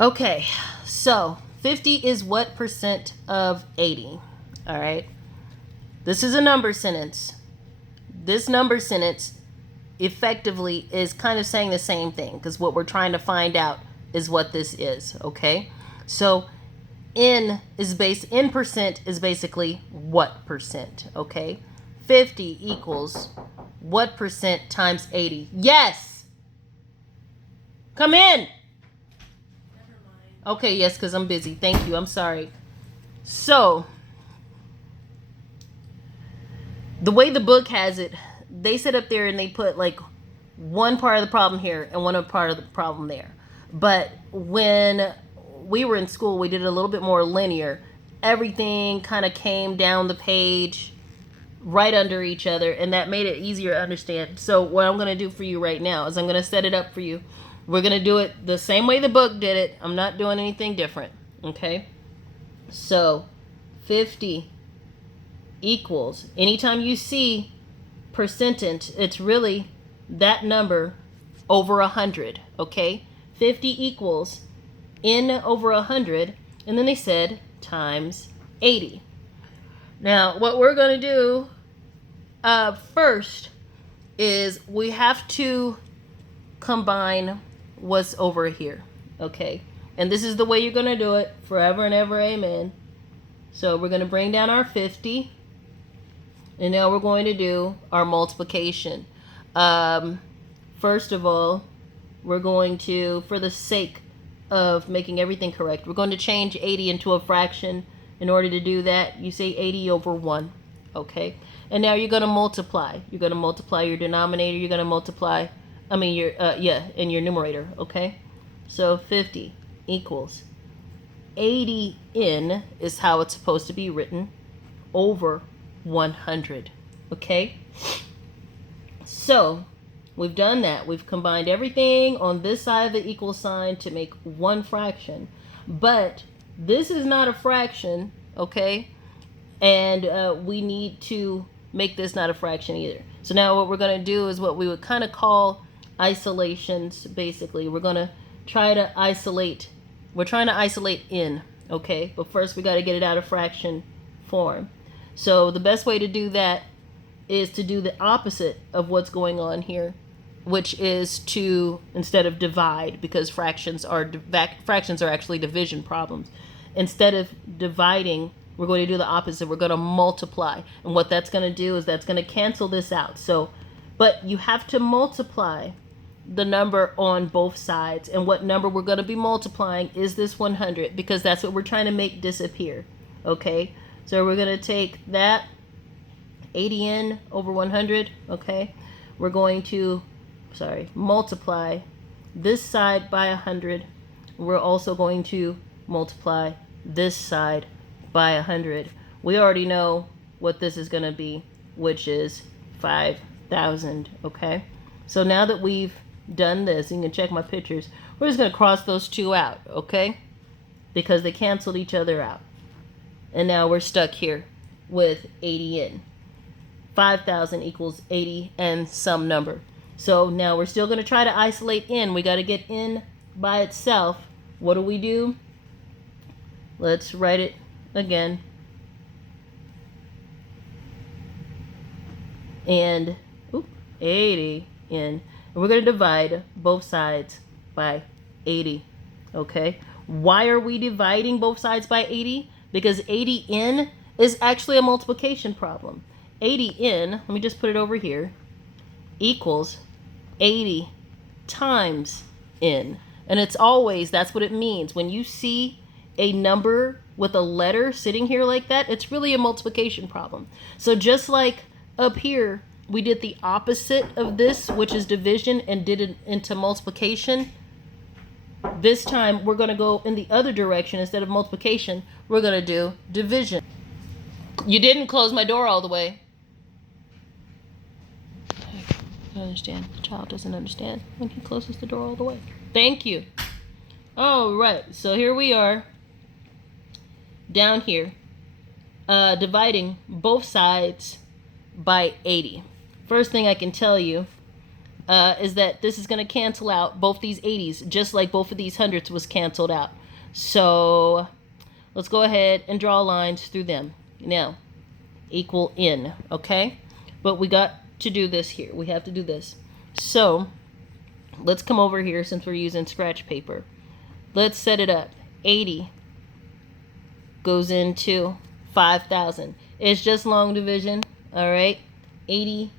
Okay, so 50 is what percent of 80? All right. This is a number sentence. This number sentence effectively is kind of saying the same thing because what we're trying to find out is what this is, okay? So in percent is basically what percent, okay? 50 equals what percent times 80? Yes. Come in. Okay, yes, because I'm busy. Thank you. I'm sorry. So, the way the book has it, they sit up there and they put like one part of the problem here and one part of the problem there. But when we were in school, we did it a little bit more linear. Everything kind of came down the page right under each other, and that made it easier to understand. So, what I'm going to do for you right now is I'm going to set it up for you. We're going to do it the same way the book did it. I'm not doing anything different. Okay? So, 50 equals, anytime you see percentage, it's really that number over 100. Okay? 50 equals n over 100, and then they said times 80. Now, what we're going to do first is we have to combine what's over here. Okay? And this is the way you're going to do it forever and ever. Amen. So we're going to bring down our 50. And now we're going to do our multiplication. First of all, we're going to, for the sake of making everything correct, we're going to change 80 into a fraction. In order to do that, you say 80 over 1. Okay? And now you're going to multiply. You're going to multiply your denominator. You're going to multiply, in your numerator. Okay? So 50 equals 80n is how it's supposed to be written, over 100. Okay? So, we've done that. We've combined everything on this side of the equal sign to make one fraction. But this is not a fraction, okay? And we need to make this not a fraction either. So now what we're going to do is what we would kind of call isolations, basically. We're going to try to isolate. We're trying to isolate n, okay? But first we got to get it out of fraction form. So the best way to do that is to do the opposite of what's going on here, which is to, instead of divide, because fractions are actually division problems. Instead of dividing, we're going to do the opposite. We're going to multiply. And what that's going to do is that's going to cancel this out. So, but you have to multiply the number on both sides. And what number we're going to be multiplying is this 100, because that's what we're trying to make disappear. Okay? So we're going to take that 80n over 100, okay? We're going to, multiply this side by 100. We're also going to multiply this side by 100. We already know what this is going to be, which is 5,000, okay? So now that we've done this, you can check my pictures, we're just going to cross those two out, okay? Because they canceled each other out. And now we're stuck here with 80n. 5,000 equals 80 and some number. So now we're still going to try to isolate n. We got to get n by itself. What do? Let's write it again. And 80 n. And we're going to divide both sides by 80. Okay? Why are we dividing both sides by 80? Because 80n is actually a multiplication problem. 80n, let me just put it over here, equals 80 times n. And it's always, that's what it means. When you see a number with a letter sitting here like that, it's really a multiplication problem. So just like up here, we did the opposite of this, which is division, and did it into multiplication. This time, we're going to go in the other direction. Instead of multiplication, we're going to do division. You didn't close my door all the way. I understand. The child doesn't understand when he closes the door all the way. Thank you. All right. So here we are. Down here. Dividing both sides by 80. First thing I can tell you, is that this is going to cancel out both these 80s, just like both of these hundreds was canceled out. So let's go ahead and draw lines through them. Now, equal n, okay? But we got to do this here. We have to do this. So let's come over here since we're using scratch paper. Let's set it up. 80 goes into 5,000. It's just long division, all right? 80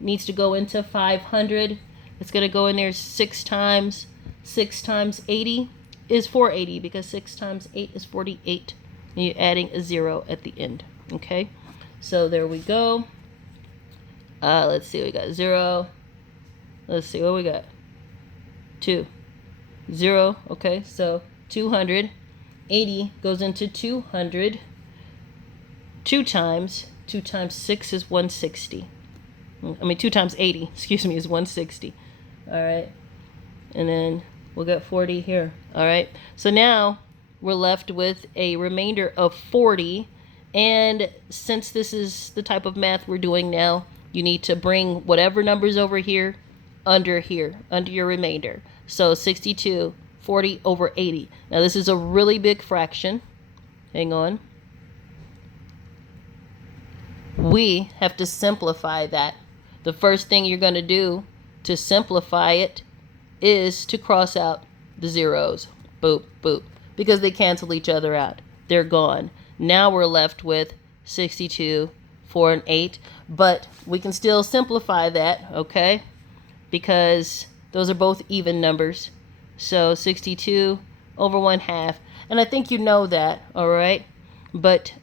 needs to go into 500. It's going to go in there 6 times. 6 times 80 is 480 because 6 times 8 is 48. And you're adding a 0 at the end, okay? So there we go. Let's see, we got 0. Let's see what we got. 2. 0, okay, so 200. 80 goes into 200. 2 times 6 is 160. 2 times 80, excuse me, is 160. All right. And then we'll get 40 here. All right. So now we're left with a remainder of 40. And since this is the type of math we're doing now, you need to bring whatever numbers over here, under your remainder. So 62, 40 over 80. Now this is a really big fraction. Hang on. We have to simplify that. The first thing you're going to do to simplify it is to cross out the zeros. Boop, boop. Because they cancel each other out. They're gone. Now we're left with 62, 4, and 8. But we can still simplify that, okay? Because those are both even numbers. So 62 over 1/2. And I think you know that, all right? But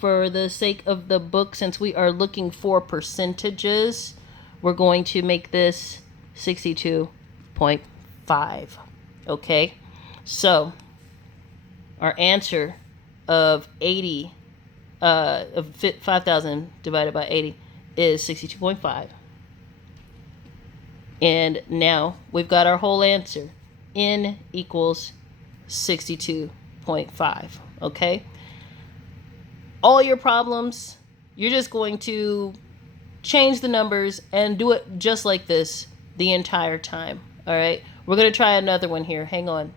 for the sake of the book, since we are looking for percentages, we're going to make this 62.5. Okay? So, our answer of 80, of 5,000 divided by 80 is 62.5. And now we've got our whole answer. N equals 62.5. Okay? All your problems, you're just going to change the numbers and do it just like this the entire time. All right? We're going to try another one here. Hang on.